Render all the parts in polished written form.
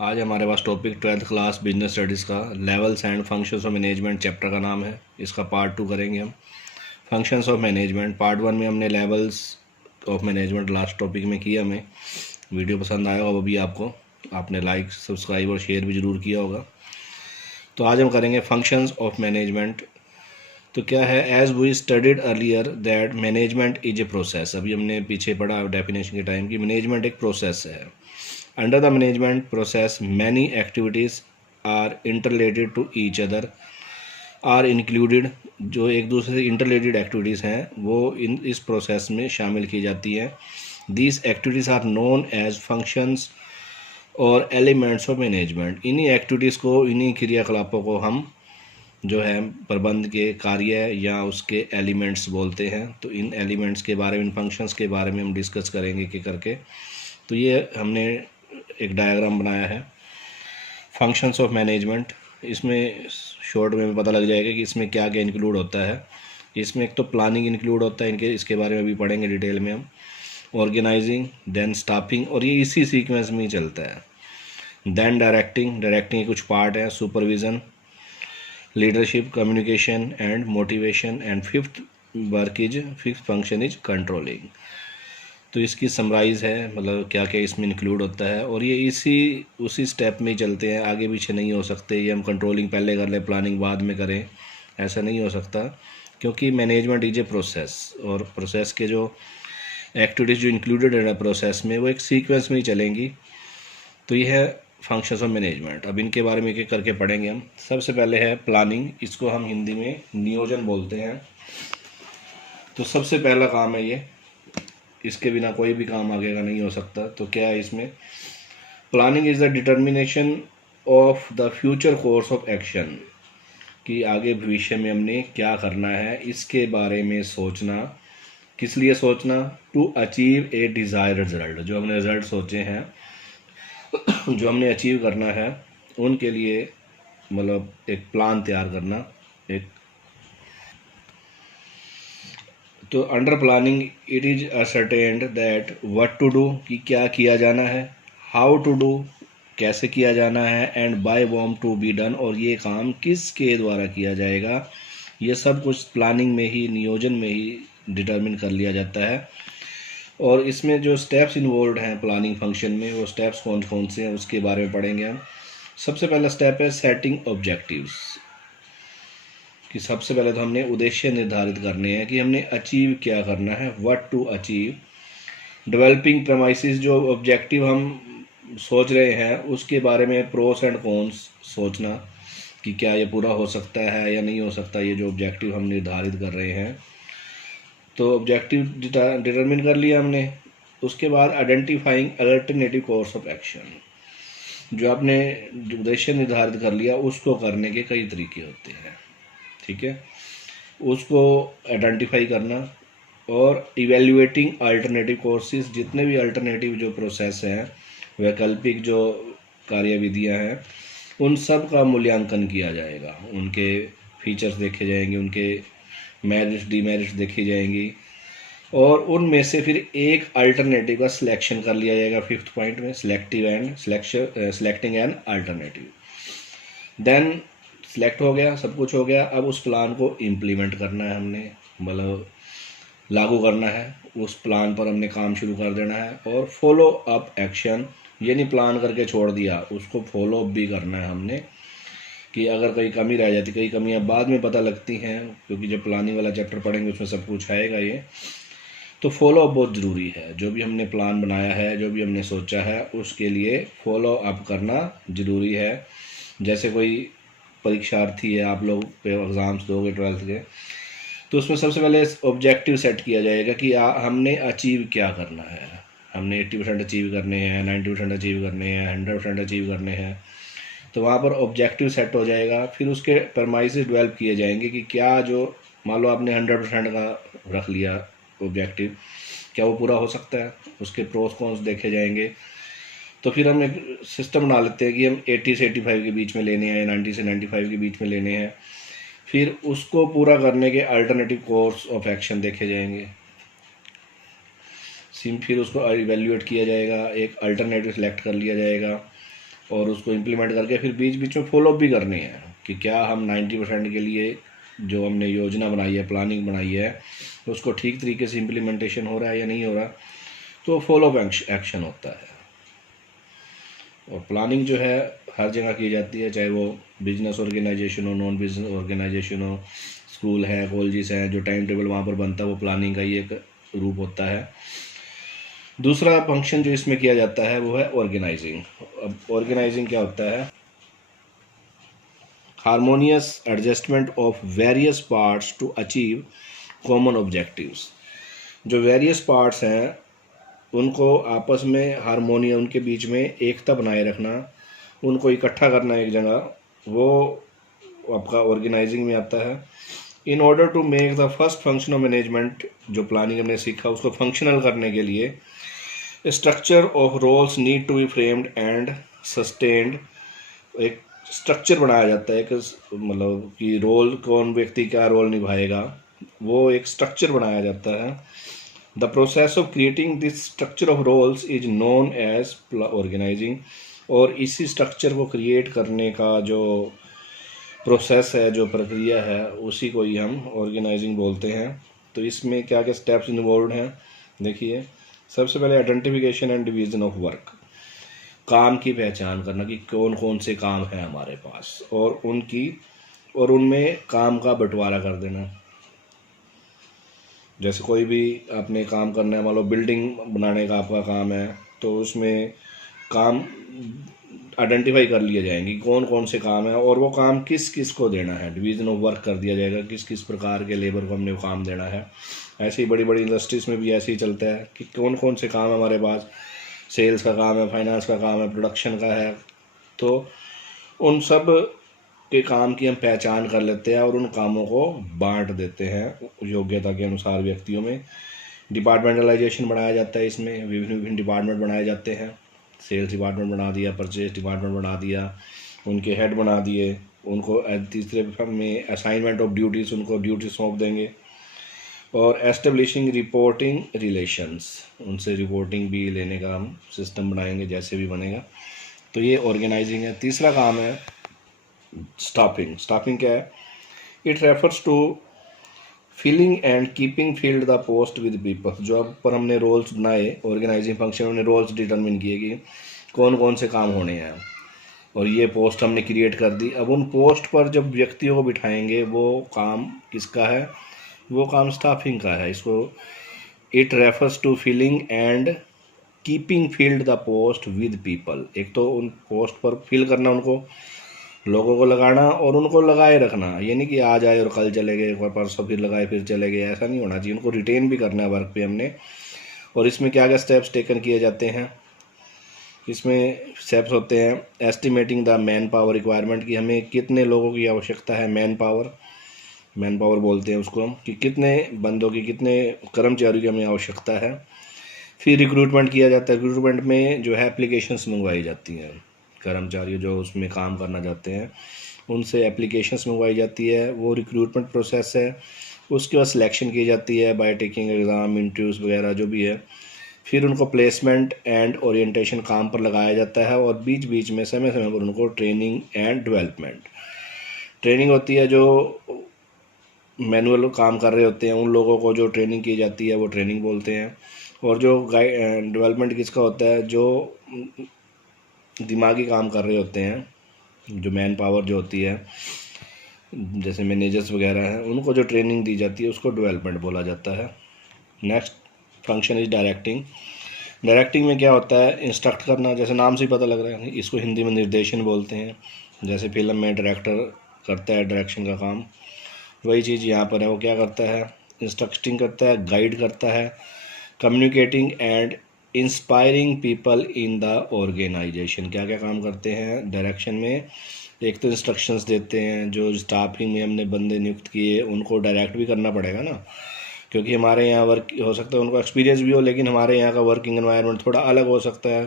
आज हमारे पास topic 12th class business studies का levels and functions of management chapter का नाम है। इसका पार्ट 2 करेंगे हम। फंक्शंस ऑफ मैनेजमेंट पार्ट 1 में हमने levels of management last topic में किया। हमें वीडियो पसंद आया होगा वो भी आपने लाइक सब्सक्राइब और शेयर भी ज़रूर किया होगा। तो आज हम करेंगे फंक्शंस ऑफ मैनेजमेंट। तो क्या है, as we studied earlier that management is a process. अभी हमने पीछे पढ़ा डेफिनेशन के टाइम कि मैनेजमेंट एक प्रोसेस है। Under the management process many activities are interrelated to each other are included. जो एक दूसरे से इंटरलेटेड एक्टिविटीज़ हैं वो इस प्रोसेस में शामिल की जाती हैं। These activities are known as functions और एलिमेंट्स ऑफ मैनेजमेंट। इन्हीं एक्टिविटीज़ को, इन्हीं क्रियाकलापों को हम जो है प्रबंध के कार्य या उसके एलिमेंट्स बोलते हैं। तो इन एलिमेंट्स के बारे में, इन फंक्शंस के बारे में हम डिस्कस करेंगे कि करके। तो ये हमने एक डायग्राम बनाया है फंक्शंस ऑफ मैनेजमेंट। इसमें शॉर्ट में पता लग जाएगा कि इसमें क्या क्या इंक्लूड होता है। इसमें एक तो प्लानिंग इंक्लूड होता है, इसके बारे में भी पढ़ेंगे डिटेल में हम। ऑर्गेनाइजिंग, देन स्टाफिंग, और ये इसी सीक्वेंस में ही चलता है। देन डायरेक्टिंग के कुछ पार्ट हैं। Supervision, leadership, communication and motivation, and fifth function is controlling. तो इसकी समराइज़ है, मतलब क्या क्या इसमें इंक्लूड होता है। और ये उसी स्टेप में ही चलते हैं, आगे पीछे नहीं हो सकते। ये हम कंट्रोलिंग पहले कर लें, प्लानिंग बाद में करें, ऐसा नहीं हो सकता, क्योंकि मैनेजमेंट इज ए प्रोसेस। और प्रोसेस के जो एक्टिविटीज़ जो इंक्लूडेड है प्रोसेस में, वो एक सीक्वेंस में ही चलेंगी। तो ये है फंक्शंस ऑफ मैनेजमेंट। अब इनके बारे में एक एक करके पढ़ेंगे हम। सबसे पहले है प्लानिंग। इसको हम हिंदी में नियोजन बोलते हैं। तो सबसे पहला काम है ये, इसके बिना कोई भी काम आगे का नहीं हो सकता। तो क्या है इसमें, planning is the determination of the future course of action. कि आगे भविष्य में हमने क्या करना है, इसके बारे में सोचना। किस लिए सोचना? To achieve a desired result. जो हमने रिजल्ट सोचे हैं, जो हमने अचीव करना है, उनके लिए मतलब एक प्लान तैयार करना। एक तो under planning it is ascertained that what to do, कि क्या किया जाना है, हाउ टू डू, कैसे किया जाना है, and by whom to be done, और ये काम किसके द्वारा किया जाएगा। ये सब कुछ प्लानिंग में ही, नियोजन में ही डिटरमिन कर लिया जाता है। और इसमें जो स्टेप्स इन्वॉल्व हैं प्लानिंग फंक्शन में, वो स्टेप्स कौन कौन से हैं उसके बारे में पढ़ेंगे हम। सबसे पहला स्टेप है सेटिंग ऑब्जेक्टिव्स। कि सबसे पहले तो हमने उद्देश्य निर्धारित करने हैं कि हमने अचीव क्या करना है, what to achieve. Developing premises, जो ऑब्जेक्टिव हम सोच रहे हैं उसके बारे में प्रोस एंड कॉन्स सोचना, कि क्या ये पूरा हो सकता है या नहीं हो सकता, ये जो ऑब्जेक्टिव हम निर्धारित कर रहे हैं। तो ऑब्जेक्टिव डिटरमिन कर लिया हमने। उसके बाद identifying alternative course of action. जो आपने उद्देश्य निर्धारित कर लिया, उसको करने के कई तरीके होते हैं, ठीक है। उसको आइडेंटिफाई करना और इवेल्युएटिंग अल्टरनेटिव कोर्सेज। जितने भी अल्टरनेटिव जो प्रोसेस हैं, वैकल्पिक जो कार्यविधियां हैं, उन सब का मूल्यांकन किया जाएगा। उनके फीचर्स देखे जाएंगे, उनके मेरिट्स डीमेरिट्स देखी जाएंगी, और उनमें से फिर एक अल्टरनेटिव का सिलेक्शन कर लिया जाएगा। फिफ्थ पॉइंट में selecting an alternative. Then select हो गया, सब कुछ हो गया। अब उस प्लान को इम्प्लीमेंट करना है हमने, मतलब लागू करना है। उस प्लान पर हमने काम शुरू कर देना है। और फॉलो अप एक्शन, ये नहीं प्लान करके छोड़ दिया, उसको फॉलो अप भी करना है हमने। कि अगर कोई कमी रह जाती, कई कमियां बाद में पता लगती हैं, क्योंकि जब प्लानिंग वाला चैप्टर पढ़ेंगे उसमें सब कुछ आएगा ये। तो फॉलो अप बहुत ज़रूरी है। जो भी हमने प्लान बनाया है, जो भी हमने सोचा है, उसके लिए फॉलो अप करना ज़रूरी है। जैसे कोई परीक्षार्थी है, आप लोग एग्ज़ाम्स दोगे 12th के, तो उसमें सबसे पहले ऑब्जेक्टिव सेट किया जाएगा कि हमने अचीव क्या करना है। हमने 80% अचीव करने हैं, 90% अचीव करने हैं, 100% अचीव करने हैं। तो वहाँ पर ऑब्जेक्टिव सेट हो जाएगा। फिर उसके परमाइसेस डेवलप किए जाएंगे कि क्या, जो मान लो आपने 100% का रख लिया ऑब्जेक्टिव, क्या वो पूरा हो सकता है, उसके प्रोस कॉन्स देखे जाएंगे। तो फिर हम एक सिस्टम बना लेते हैं कि हम 80 से 85 के बीच में लेने हैं, 90 से 95 के बीच में लेने हैं। फिर उसको पूरा करने के अल्टरनेटिव कोर्स ऑफ एक्शन देखे जाएंगे। फिर उसको इवेल्युएट किया जाएगा, एक अल्टरनेटिव सेलेक्ट कर लिया जाएगा। और उसको इम्प्लीमेंट करके फिर बीच बीच में फॉलोअप भी करने हैं कि क्या हम 90% के लिए जो हमने योजना बनाई है, प्लानिंग बनाई है, उसको ठीक तरीके से इम्प्लीमेंटेशन हो रहा है या नहीं हो रहा, तो फॉलोअप एक्शन होता है। और प्लानिंग जो है हर जगह की जाती है, चाहे वो बिजनेस ऑर्गेनाइजेशन हो, नॉन बिजनेस ऑर्गेनाइजेशन हो, स्कूल है, कॉलेजेस हैं, जो टाइम टेबल वहाँ पर बनता है वो प्लानिंग का ही एक रूप होता है। दूसरा फंक्शन जो इसमें किया जाता है वो है ऑर्गेनाइजिंग। अब ऑर्गेनाइजिंग क्या होता है? Harmonious adjustment of various parts to achieve common objectives. जो वेरियस पार्ट्स हैं उनको आपस में हारमोनियम, उनके बीच में एकता बनाए रखना, उनको इकट्ठा करना एक जगह, वो आपका ऑर्गेनाइजिंग में आता है। In order to make the first function of management, जो प्लानिंग हमने सीखा उसको फंक्शनल करने के लिए structure of roles need to be framed and sustained. एक स्ट्रक्चर बनाया जाता है, एक मतलब कि रोल, कौन व्यक्ति क्या रोल निभाएगा, वो एक स्ट्रक्चर बनाया जाता है। The process of creating this structure of roles is known as organising. और इसी स्ट्रक्चर को क्रिएट करने का जो प्रोसेस है, जो प्रक्रिया है, उसी को ही हम ऑर्गेनाइजिंग बोलते हैं। तो इसमें क्या क्या स्टेप्स इन्वॉल्व हैं देखिए। सबसे पहले identification and division of work, काम की पहचान करना कि कौन कौन से काम हैं हमारे पास, और उनमें काम का बंटवारा कर देना। जैसे कोई भी आपने काम करना है, मान लो बिल्डिंग बनाने का आपका काम है, तो उसमें काम आइडेंटिफाई कर लिए जाएंगे कौन कौन से काम है और वो काम किस किस को देना है। डिवीज़न ऑफ वर्क कर दिया जाएगा, किस किस प्रकार के लेबर को हमने वो काम देना है। ऐसे ही बड़ी बड़ी इंडस्ट्रीज़ में भी ऐसे ही चलता है कि कौन कौन से काम है हमारे पास, सेल्स का काम है, फाइनेंस का काम है, प्रोडक्शन का है। तो उन सब के काम की हम पहचान कर लेते हैं और उन कामों को बांट देते हैं योग्यता के अनुसार व्यक्तियों में। डिपार्टमेंटलाइजेशन बनाया जाता है, इसमें विभिन्न विभिन्न डिपार्टमेंट बनाए जाते हैं। सेल्स डिपार्टमेंट बना दिया, परचेज डिपार्टमेंट बना दिया, उनके हेड बना दिए, उनको तीसरे में असाइनमेंट ऑफ ड्यूटीज़, उनको ड्यूटी सौंप देंगे। और एस्टेब्लिशिंग रिपोर्टिंग रिलेशंस, उनसे रिपोर्टिंग भी लेने का हम सिस्टम बनाएंगे जैसे भी बनेगा। तो ये ऑर्गेनाइजिंग है। तीसरा काम है स्टाफिंग। स्टाफिंग क्या है? It refers to filling and keeping filled the post with people. जो अब पर हमने रोल्स बनाए, ऑर्गेनाइजिंग फंक्शन हमने रोल्स डिटरमिन किए कि कौन कौन से काम होने हैं, और ये पोस्ट हमने क्रिएट कर दी। अब उन पोस्ट पर जब व्यक्तियों को बिठाएंगे, वो काम किसका है? वो काम स्टाफिंग का है। इसको it refers to filling and keeping filled the post with people. एक तो उन पोस्ट पर फिल करना, उनको लोगों को लगाना और उनको लगाए रखना। ये नहीं कि आ जाए और कल चले गए, एक बार परसों फिर लगाए फिर चले गए, ऐसा नहीं होना चाहिए। उनको रिटेन भी करना है वर्क पे हमने। और इसमें क्या क्या स्टेप्स टेकन किए जाते हैं? इसमें स्टेप्स होते हैं estimating the man power requirement, कि हमें कितने लोगों की आवश्यकता है। मैन पावर बोलते हैं उसको हम, कि कितने बंदों की, कितने कर्मचारियों की हमें आवश्यकता है। फिर रिक्रूटमेंट किया जाता है। रिक्रूटमेंट में जो है एप्लीकेशंस मंगवाई जाती हैं, कर्मचारी जो उसमें काम करना चाहते हैं उनसे एप्लीकेशंस मंगवाई जाती है, वो रिक्रूटमेंट प्रोसेस है। उसके बाद सिलेक्शन की जाती है बाय टेकिंग एग्ज़ाम, इंटरव्यूज़ वगैरह जो भी है। फिर उनको प्लेसमेंट एंड ओरिएंटेशन काम पर लगाया जाता है, और बीच बीच में समय समय पर उनको ट्रेनिंग एंड डेवलपमेंट, ट्रेनिंग होती है। जो मैनुअल काम कर रहे होते हैं उन लोगों को जो ट्रेनिंग की जाती है वो ट्रेनिंग बोलते हैं। और जो डेवलपमेंट किसका होता है? जो दिमागी काम कर रहे होते हैं, जो मैन पावर जो होती है, जैसे मैनेजर्स वगैरह हैं, उनको जो ट्रेनिंग दी जाती है उसको डेवलपमेंट बोला जाता है। Next function is directing. Directing में क्या होता है? इंस्ट्रक्ट करना। जैसे नाम से ही पता लग रहा है, इसको हिंदी में निर्देशन बोलते हैं। जैसे फिल्म में डायरेक्टर करता है डायरेक्शन का काम, वही चीज़ यहाँ पर है। वो क्या करता है? इंस्ट्रक्टिंग करता है, गाइड करता है। Communicating and inspiring people in the organisation. क्या क्या काम करते हैं डायरेक्शन में? एक तो इंस्ट्रक्शंस देते हैं, जो स्टाफिंग में हमने बंदे नियुक्त किए उनको डायरेक्ट भी करना पड़ेगा ना, क्योंकि हमारे यहाँ वर्क हो सकता है उनको एक्सपीरियंस भी हो, लेकिन हमारे यहाँ का वर्किंग एनवायरनमेंट थोड़ा अलग हो सकता है,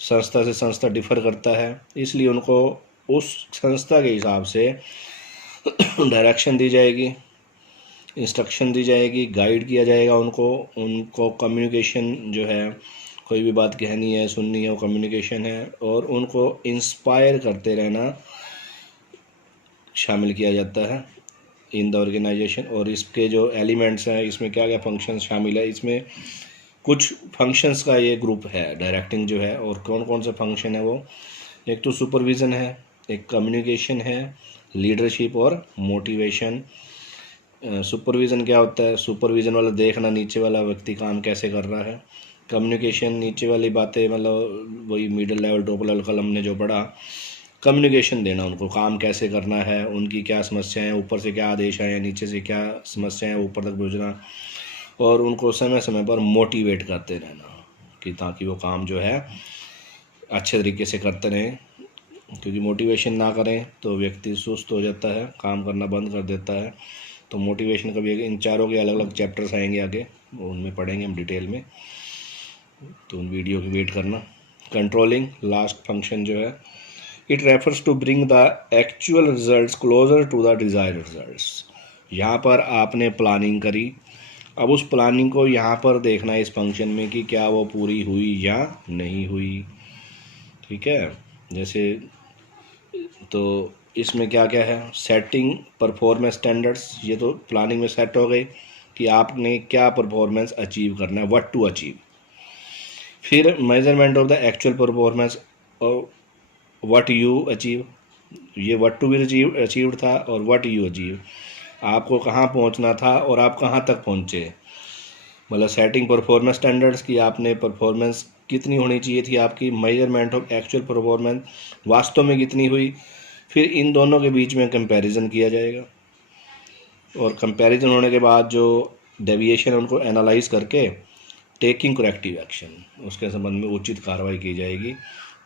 संस्था से संस्था डिफ़र करता है। इसलिए उनको उस संस्था के हिसाब से डायरेक्शन दी जाएगी, इंस्ट्रक्शन दी जाएगी, गाइड किया जाएगा उनको कम्युनिकेशन जो है कोई भी बात कहनी है, सुननी है, वो कम्युनिकेशन है। और उनको इंस्पायर करते रहना शामिल किया जाता है इन द ऑर्गेनाइजेशन। और इसके जो एलिमेंट्स हैं, इसमें क्या क्या फंक्शंस शामिल है, इसमें कुछ फंक्शंस का ये ग्रुप है डायरेक्टिंग जो है। और कौन कौन से फंक्शन है वो, एक तो सुपरविज़न है, एक कम्युनिकेशन है, लीडरशिप और मोटिवेशन। सुपरविज़न क्या होता है, सुपरविज़न वाला देखना नीचे वाला व्यक्ति काम कैसे कर रहा है। कम्युनिकेशन नीचे वाली बातें, मतलब वही मिडिल लेवल टॉप लेवल कल हमने जो पढ़ा, कम्युनिकेशन देना उनको, काम कैसे करना है, उनकी क्या समस्याएं हैं, ऊपर से क्या आदेश आए हैं, नीचे से क्या समस्याएं हैं, ऊपर तक भेजना। और उनको समय समय पर मोटिवेट करते रहना कि ताकि वो काम जो है अच्छे तरीके से करते रहें। क्योंकि मोटिवेशन ना करें तो व्यक्ति सुस्त हो जाता है, काम करना बंद कर देता है। तो मोटिवेशन का भी इन चारों के अलग अलग चैप्टर्स आएंगे आगे, उनमें पढ़ेंगे हम डिटेल में, तो उन वीडियो की वेट करना। कंट्रोलिंग लास्ट फंक्शन जो है, it refers to bring the actual results closer to the desired results. यहाँ पर आपने प्लानिंग करी, अब उस प्लानिंग को यहाँ पर देखना है इस फंक्शन में कि क्या वो पूरी हुई या नहीं हुई। ठीक है, जैसे तो इसमें क्या क्या है, सेटिंग परफॉर्मेंस स्टैंडर्ड्स, ये तो प्लानिंग में सेट हो गई कि आपने क्या परफॉर्मेंस अचीव करना है, व्हाट टू अचीव। फिर measurement of the actual performance और व्हाट यू अचीव, ये व्हाट टू बी अचीव्ड था और व्हाट यू अचीव, आपको कहाँ पहुँचना था और आप कहाँ तक पहुँचे। मतलब सेटिंग परफॉर्मेंस स्टैंडर्ड्स की आपने परफॉर्मेंस कितनी होनी चाहिए थी आपकी, मेजरमेंट ऑफ एक्चुअल परफॉर्मेंस वास्तव में कितनी हुई। फिर इन दोनों के बीच में कंपैरिजन किया जाएगा, और कंपैरिजन होने के बाद जो डेविएशन है उनको एनालाइज करके टेकिंग करेक्टिव एक्शन, उसके संबंध में उचित कार्रवाई की जाएगी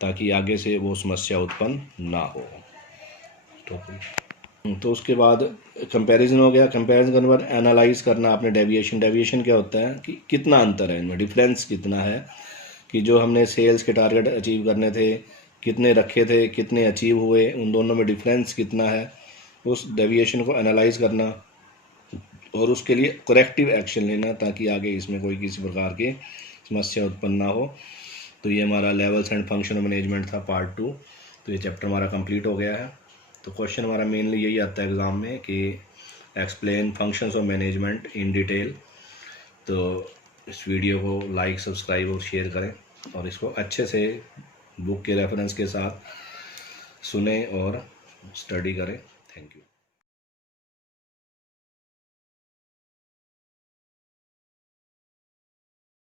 ताकि आगे से वो समस्या उत्पन्न ना हो। तो उसके बाद कंपैरिजन हो गया, कंपैरिजन करने के बाद एनालाइज करना आपने डेविएशन। डेविएशन क्या होता है कि कितना अंतर है इनमें, डिफरेंस कितना है, कि जो हमने सेल्स के टारगेट अचीव करने थे कितने रखे थे, कितने अचीव हुए, उन दोनों में डिफरेंस कितना है, उस डेविएशन को एनालाइज करना और उसके लिए करेक्टिव एक्शन लेना ताकि आगे इसमें कोई किसी प्रकार की समस्या उत्पन्न ना हो। तो ये हमारा लेवल्स एंड फंक्शन मैनेजमेंट था पार्ट 2। तो ये चैप्टर हमारा कंप्लीट हो गया है। तो क्वेश्चन हमारा मेनली यही आता है एग्ज़ाम में कि explain functions of management in detail. तो इस वीडियो को लाइक, सब्सक्राइब और शेयर करें और इसको अच्छे से बुक के रेफरेंस के साथ सुने और स्टडी करें।